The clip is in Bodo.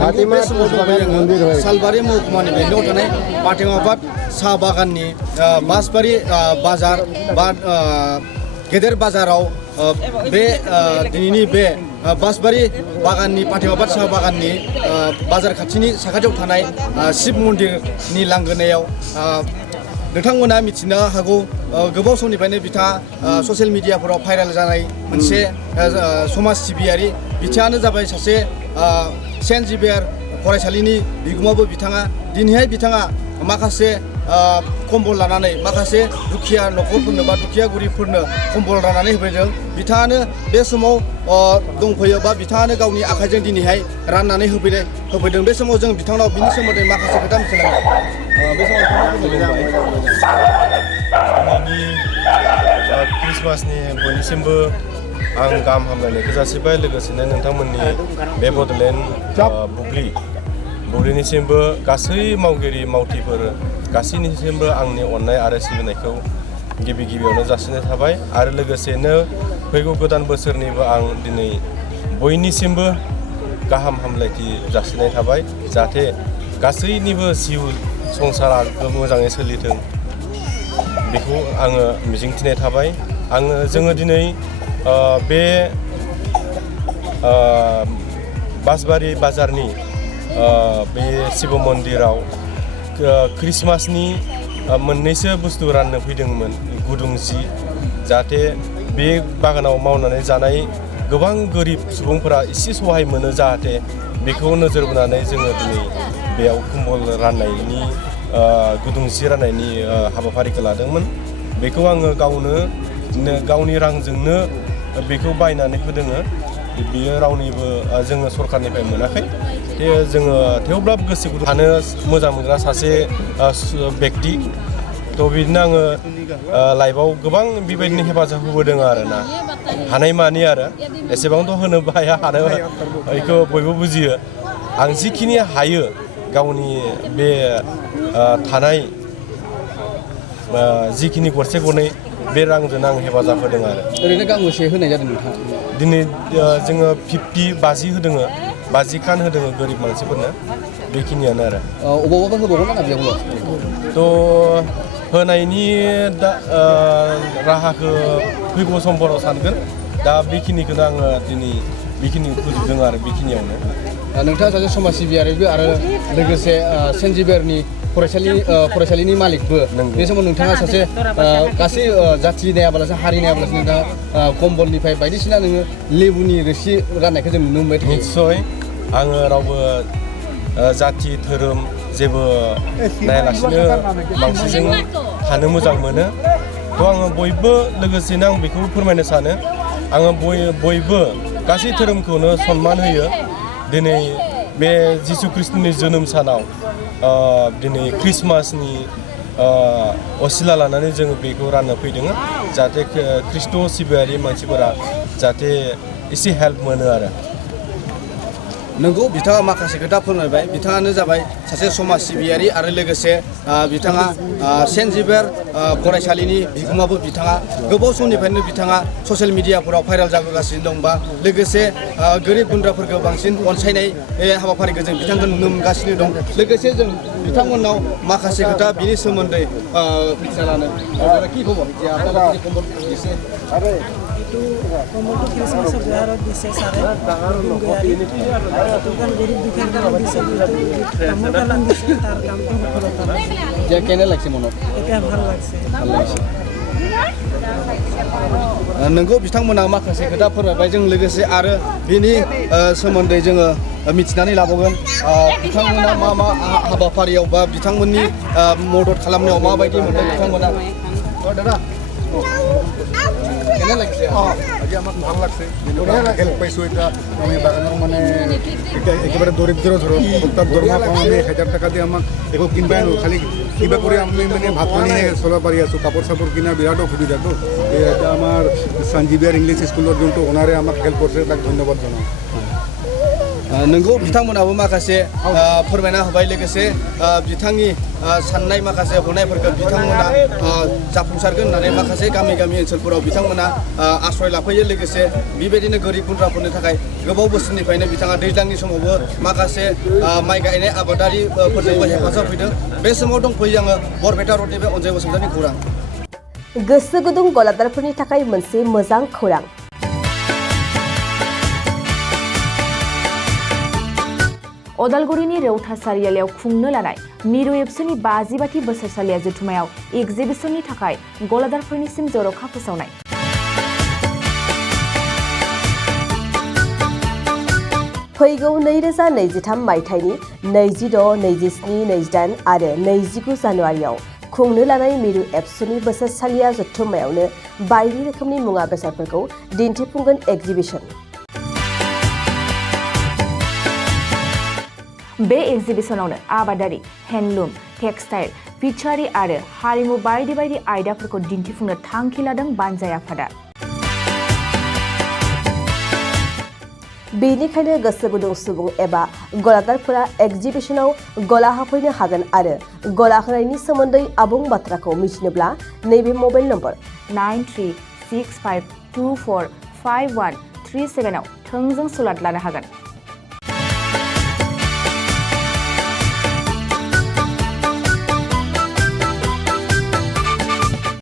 सालबारि महकुमानि बेंखनाव थानाय पाटेमाबाद साहा बागाननि बासबारि बाजार बा गेदेर बाजाराव बे दिनैनि बे बासबारि बागाननि पाटेमाबाद साहा बागाननि बाजार खाथिनि साखाथियाव थानाय शिब मन्दिरनि लांगोनायाव नोंथांमोना मिथिनो हागौ गोबाव समनिफ्रायनो बिथाङा ससियेल मिडियाफोराव भाइरेल जानाय मोनसे समाज सिबियारि बिथाङानो जाबाय सासे सेन्ट जेभियार फरायसालिनि बिगुमाबो बिथाङा दिनैहाय बिथाङा माखासे कम्बल लानानै माखासे दुखिया न'खरफोरनो बा दुखिया गरिबफोरनो कम्बल राननानै होफैदों बिथाङानो बे समाव दंफैयो बा बिथाङानो गावनि आखाइजों दिनैहाय राननानै होफैदों बे समाव जों बिथांनाव बिनि सोमोन्दै माखासे खोथा मिथिनांगोन बे समाव दिनैनि क्रिसमासनि बयनिसिमबो आं गाहाम हामलायनायखौ जासिबाय लोगोसेनो नोंथांमोननि बे बड'लेण्ड बुब्लिनिसिमबो गासै मावगिरि मावथिफोर गासैनिसिमबो आंनि अननाय आरो सिबिनायखौ गिबियावनो जासिनाय थाबाय आरो लोगोसेनो फैगौ गोदान बोसोरनिबो आं दिनै बयनिसिमबो गाहाम हामलायथि जासिनाय थाबाय जाहाथे गासैनिबो जिउ संसारा मोजाङै सोलिथों बेखौ आङो मिजिंथिनाय थाबाय जोङो दिनै बे बासबारि बाजारनि बे शिब मन्दिराव क्रिसमासनि मोननैसो बुस्थु राननो फैदोंमोन गुदुं जि जाहाथे बे बागानाव मावनानै जानाय गोबां गोरिब सुबुंफोरा एसे सहाय मोनो जाहाथे बेखौ नोजोर बोनानै जोङो दिनै बेयाव कम्बल राननायनि गुदुं जि राननायनि हाबाफारिखौ लादोंमोन बेखौ आङो गावनि रांजोंनो बेखौ बायनानै होदोङो बियो रावनिबो जोङो सरखारनिफ्राय मोनाखै जोङो थेवब्लाबो गोसो गुदुं थानो मोजां मोनग्रा सासे बेक्ति थ' बिदिनो आङो लाइफआव गोबां बेबायदिनो हेफाजाब होबोदों आरोना हानायमानि आरो एसेबांथ' होनोबो हाया बेखौ बयबो बुजियो आं जिखिनि हायो गावनि बे थानाय जिखिनि गरसे गरनै बे रांजों आं हेफाजाब होदों आरो ओरैनो गांबेसे होनाय जादों नोंथाङा दिनै जोङो 50 होदोङो 50 खान होदोङो गोरिब मानसिफोरनो बेखिनियानो आरो अबावबाबो होबावगोन ना बेयावल' थ' होनायनि राहाखौ फैगौ समफोराव सानगोन दा बेखिनिखौनो आङो दिनै बेखिनिखौ फोजोबदों आरो बेखिनियावनो नोंथाङा सासे समाज सिबियारिबो आरो लोगोसे सेन्ट जेभियारनि फरायसालिनि मालिकबो बे समाव नोंथाङा सासे गासै जाथि नायाबालासे हारि नायाबालासे नोंथाङा कम्बलनिफ्राय बायदिसिना नोङो लेबुनि रोसि राननायखौ जों नुनो मोनबाय थायो निस्सय आङो रावबो जाथि धोरोम जेबो नायालासिनो बांसिनजों थानो मोजां मोनो थ' आङो बयबो लोगोसेनो आं बेखौ फोरमायनो सानो आङो बयबो गासै धोरोमखौनो सनमान होयो दिनै बे जिसु ख्रिस्ट'नि जोनोम सानाव दिनै क्रिसमासनि असिला लानानै जोङो बेखौ राननो फैदों जाहाथे ख्रिस्ट' सिबियारि मानसिफोरा जाहाथे एसे हेल्प मोनो आरो नोंगौ बिथाङा माखासे खोथा फोरमायबाय बिथाङानो जाबाय सासे समाज सिबियारि आरो लोगोसे बिथाङा सेन्ट जेभियार फरायसालिनि बिगोमाबो बिथाङा गोबाव समनिफ्रायनो बिथाङा ससियेल मिडियाफोराव भाइरेल जाबोगासिनो दं बा लोगोसे गोरिब गुन्द्राफोरखौ बांसिन अनसायनाय हाबाफारिखौ जों बिथांखौ नुनो मोनगासिनो दं लोगोसे जों बिथांमोननाव माखासे खोथा बिनि सोमोन्दै मिथिना लानो কি খবর যে আপনারা যে কম্বল দিয়েছে আরে itu কম্বলটো ক্রিসমাসের জহারত দিছে সারে দোকান গরিব দুঃখের কারণ দিছে কম্বল কালাম দিছে তার কামটো সফলতা যে কেনে লাগছে মনত এটা ভালো লাগছে नोंगौ बिथांमोना माखासे खोथा फोरमायबाय जों लोगोसे आरो बिनि सोमोन्दै जोङो मिथिनानै लाबावगोन बिथांमोना मा हाबाफारियाव बा बिथांमोननि मदद खालामनायाव माबायदि मोनदों बिथांमोना दादा কেনে লাগছে আজি আমাক ভাল লাগছে হেল্প পাইছোঁ এতিয়া আমি বাগানৰ মানে একেবাৰে দৰিদ্ৰ ধৰক সপ্তাহ দৰমহা পাওঁ আমি 1000 টাকা দি আমাক একো কিনবাই নোৱাৰোঁ খালি কিবা কৰি আমি মানে ভাত পানী চলাব পাৰি আছোঁ কাপোৰ চাপোৰ কিনা বিৰাট অসুবিধাটো এতিয়া আমাৰ চেণ্ট জেভিয়াৰ ইংলিছ স্কুলৰ যোনটো অনাৰে আমাক হেল্প কৰিছে তাক ধন্যবাদ জনাওঁ नोंगौ बिथांमोनाबो माखासे फोरमायना होबाय लोगोसे बिथांनि साननाय माखासे हनायफोरखौ बिथांमोना जाफुंसारगोन होननानै माखासे गामि ओनसोलफोराव बिथांमोना आश्रय लाफैयो लोगोसे बेबायदिनो गोरिब गुन्द्राफोरनि थाखाय गोबाव बोसोरनिफ्रायनो बिथाङा दैज्लांनि समावबो माखासे माइ गायनाय आबादारिफोरजोंबो हेफाजाब होदों बे समाव दंफैयो आङो बरपेटा रडनिफ्राय अनजाय बसुमतारिनि खौरां गोसो गुदुं गलादारफोरनि थाखाय मोनसे मोजां खौरां अदालगुरिनि रौता सारियालियाव खुंनो लानाय मिरु एबसुनि 50 बोसोरसालिया जथुमायाव एगजिबिसननि थाखाय गलादारफोरनिसिम जर'खा फोसावनाय फैगौ 2023 मायथाइनि 26, 27, 28 आरो 29 जानुवारियाव खुंनो लानाय मिरु एबसुनि बोसोरसालिया जथुमायावनो बायदि रोखोमनि मुवा बेसादफोरखौ दिन्थिफुंगोन एगजिबिसन बे एगजिबिसनावनो आबादारि हेन्डलुम टेक्सटाइल फिचारि आरो हारिमु बायदि आयदाफोरखौ दिन्थिफुंनो थांखि लादों बानजाय आफादा बेनिखायनो गोसो गुदुं सुबुं एबा गलादारफोरा एगजिबिसनाव गला होफैनो हागोन आरो गला होनायनि सोमोन्दै आबुं बाथ्राखौ मिथिनोब्ला नैबे मबाइल नम्बर 9365245137 आव थोंजों सुलाद लानो हागोन